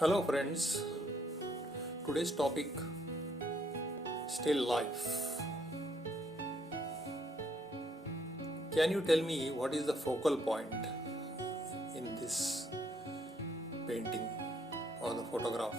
Hello friends, today's topic still life. Can you tell me what is the focal point in this painting or the photograph?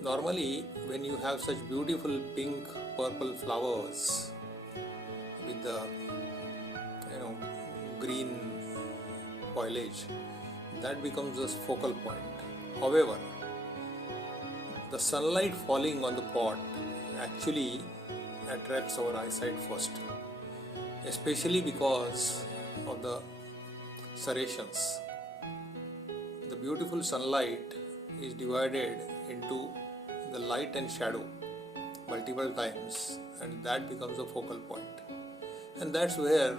Normally when you have such beautiful pink purple flowers with the green foliage, that becomes the focal point. However, the sunlight falling on the pot actually attracts our eyesight first, especially because of the serrations. The beautiful sunlight is divided into the light and shadow multiple times, and that becomes a focal point. And that's where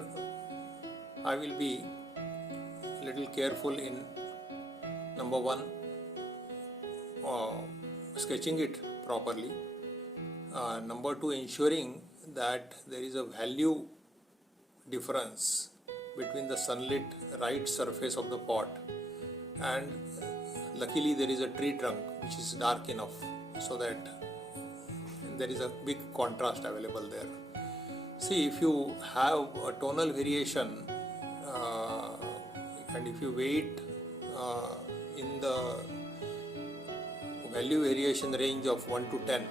I will be little careful in number one, sketching it properly, number two, ensuring that there is a value difference between the sunlit right surface of the pot and luckily there is a tree trunk which is dark enough so that there is a big contrast available there. See, if you have a tonal variation and if you wait in the value variation range of 1 to 10,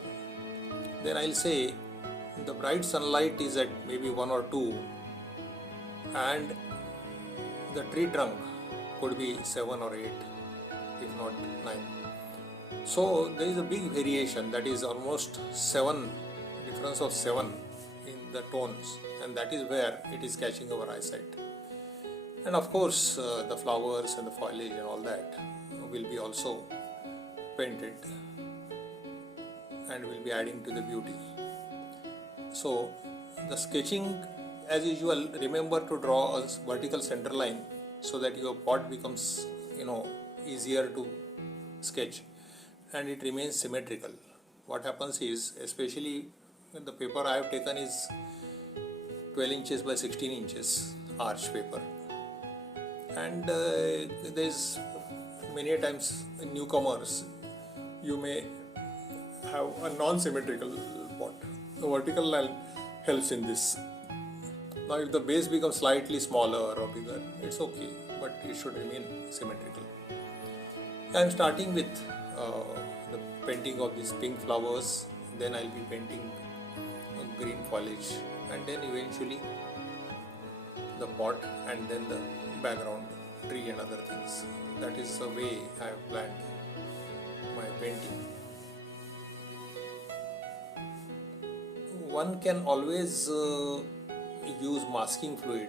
then I'll say the bright sunlight is at maybe 1 or 2 and the tree trunk could be 7 or 8, if not 9. So there is a big variation, that is almost 7, difference of 7 in the tones, and that is where it is catching our eyesight. And of course the flowers and the foliage and all that will be also painted and will be adding to the beauty. So the sketching, as usual, remember to draw a vertical center line so that your pot becomes easier to sketch and it remains symmetrical. What happens is, especially when the paper I have taken is 12 inches by 16 inches arch paper, and there's many times newcomers you may have a non-symmetrical pot. The vertical line helps in this. Now if the base becomes slightly smaller or bigger, it's okay, but it should remain symmetrical. I am starting with the painting of these pink flowers, then I'll be painting green foliage, and then eventually the pot, and then the background, tree and other things. That is the way I have planned my painting. One can always use masking fluid,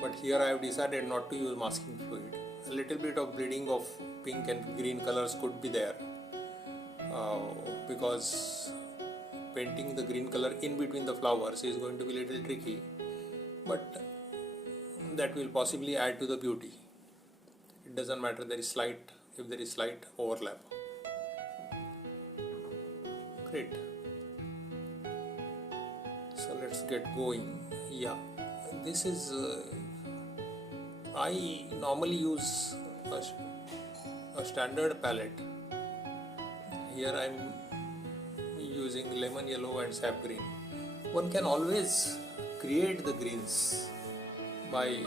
but here I have decided not to use masking fluid. A little bit of bleeding of pink and green colors could be there because painting the green color in between the flowers is going to be a little tricky, but that will possibly add to the beauty. It doesn't matter if there is slight overlap. Great. So let's get going. Yeah, this is I normally use a standard palette. Here I am using lemon yellow and sap green. One can always create the greens by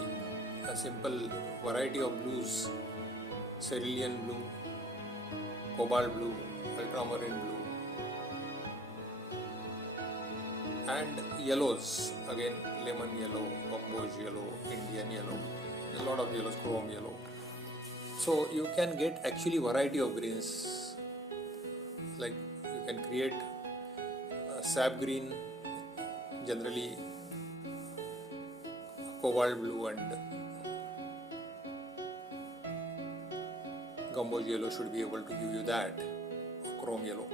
a simple variety of blues: cerulean blue, cobalt blue, ultramarine blue, and yellows, again lemon yellow, compose yellow, Indian yellow, a lot of yellows, chrome yellow. So you can get actually variety of greens, like you can create sap green, generally cobalt blue and gumboge yellow should be able to give you that, chrome yellow.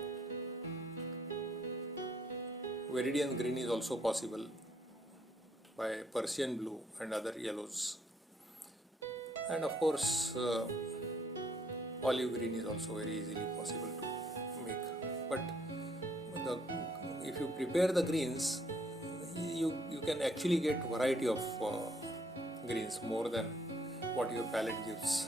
Viridian green is also possible by Persian blue and other yellows, and of course olive green is also very easily possible to make. But if you prepare the greens, you can actually get variety of greens more than what your palette gives.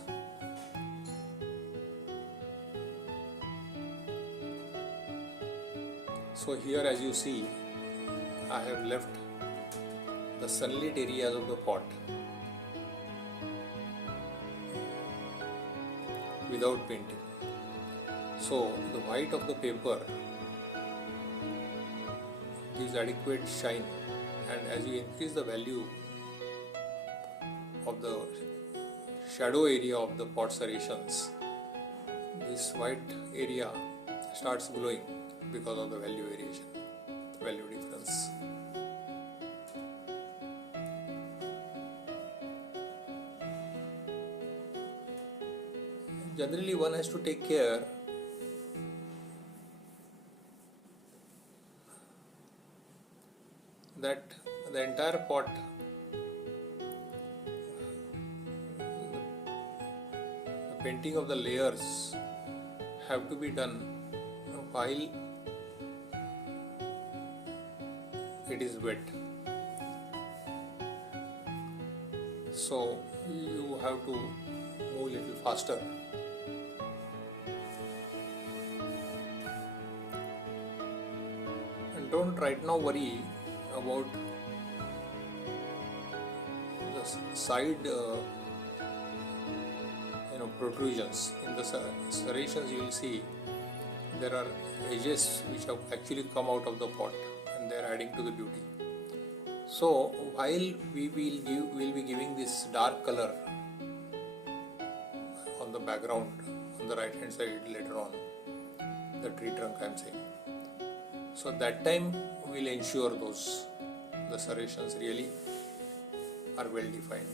So here, as you see, I have left the sunlit areas of the pot without painting. So the white of the paper gives adequate shine, and as you increase the value of the shadow area of the pot serrations, this white area starts glowing because of the value difference. Generally, one has to take care that the entire pot, the painting of the layers have to be done while it is wet. So you have to move a little faster. And don't right now worry about the side protrusions. In the serrations you will see there are edges which have actually come out of the pot, and they are adding to the beauty. So while we will be giving this dark color on the background on the right hand side later on, the tree trunk I am saying. So that time we will ensure the serrations really are well defined.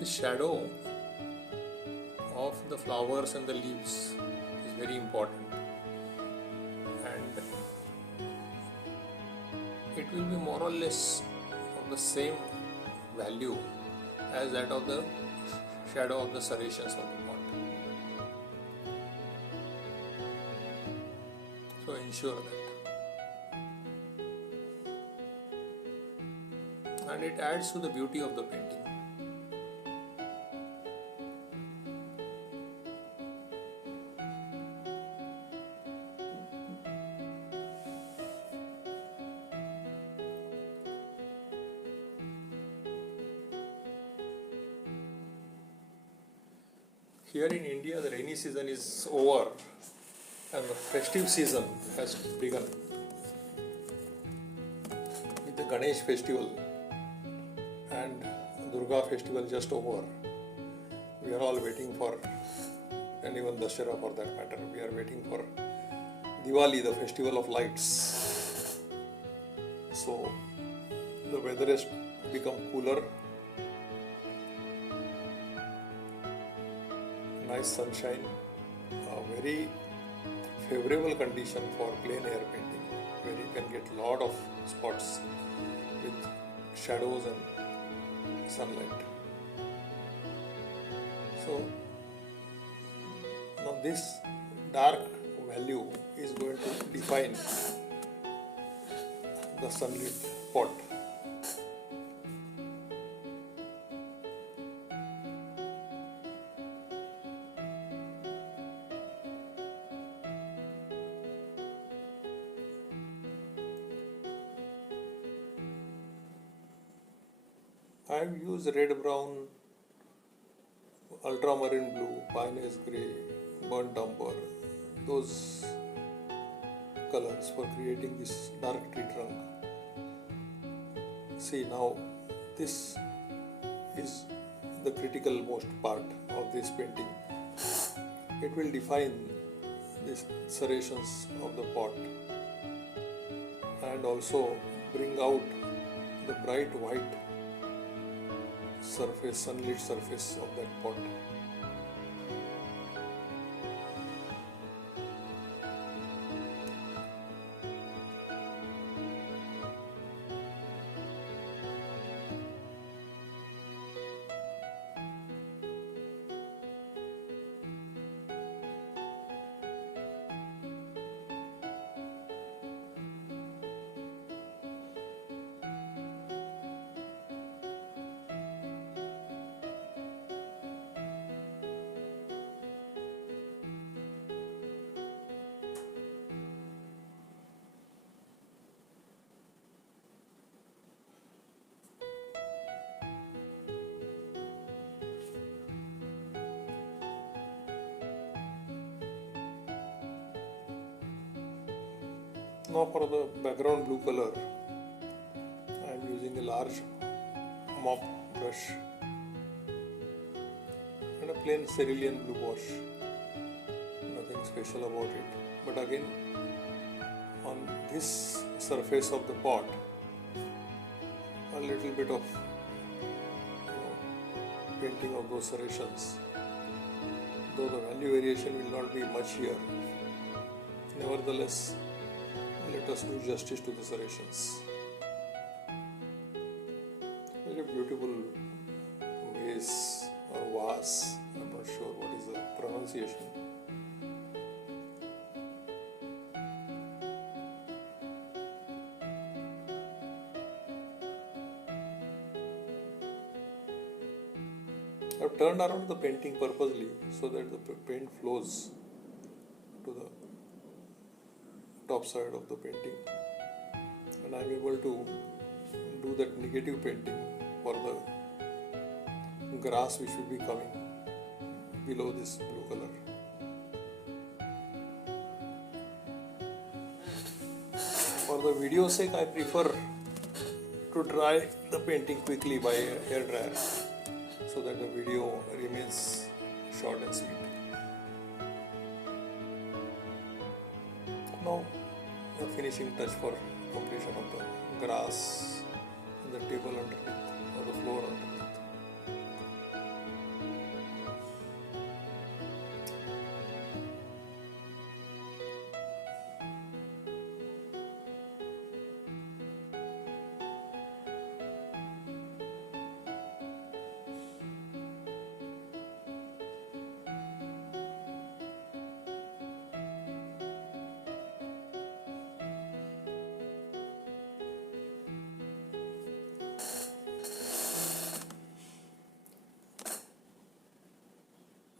The shadow of the flowers and the leaves is very important, and it will be more or less of the same value as that of the shadow of the serrations of the pot. So ensure that, and it adds to the beauty of the painting. Here in India, the rainy season is over and the festive season has begun with the Ganesh festival and Durga festival just over. We are all waiting for, and even Dussehra for that matter, we are waiting for Diwali, the festival of lights. So the weather has become cooler. Nice sunshine, a very favorable condition for plein air painting, where you can get lot of spots with shadows and sunlight. So now this dark value is going to define the sunlit pot. I have used red, brown, ultramarine blue, pioneer's grey, burnt umber, those colors for creating this dark tree trunk. See, now this is the critical most part of this painting. It will define these serrations of the pot and also bring out the bright white surface, sunlit surface of that pot. Now for the background blue color, I am using a large mop brush and a plain cerulean blue wash. Nothing special about it. But again, on this surface of the pot, a little bit of painting of those serrations. Though the value variation will not be much here, nevertheless, let us do justice to the serrations. Very beautiful vase or vase, I'm not sure what is the pronunciation. I have turned around the painting purposely so that the paint flows to the top side of the painting, and I am able to do that negative painting for the grass which will be coming below this blue color. For the video's sake, I prefer to dry the painting quickly by a hair dryer, so that the video remains short and sweet. Now, the finishing touch for completion of the grass in the table underneath or the floor underneath.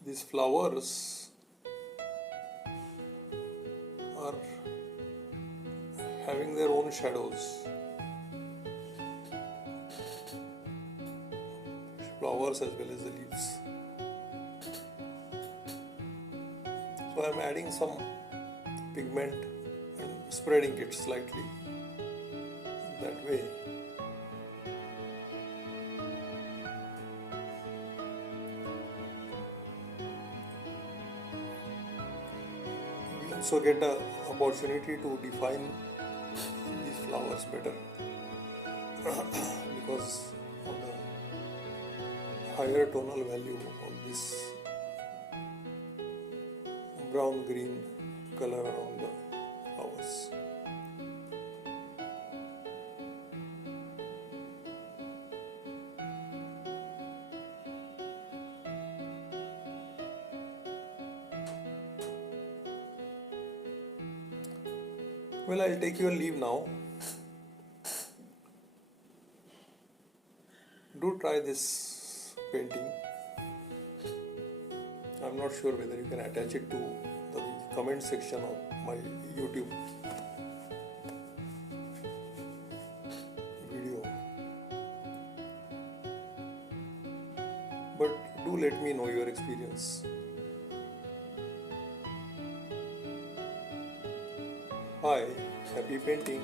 These flowers are having their own shadows. Flowers as well as the leaves. So I am adding some pigment and spreading it slightly that way. Also get an opportunity to define these flowers better because of the higher tonal value of this brown green color around the flowers. Well, I'll take your leave now. Do try this painting. I'm not sure whether you can attach it to the comment section of my YouTube video. But do let me know your experience. Hi, happy painting.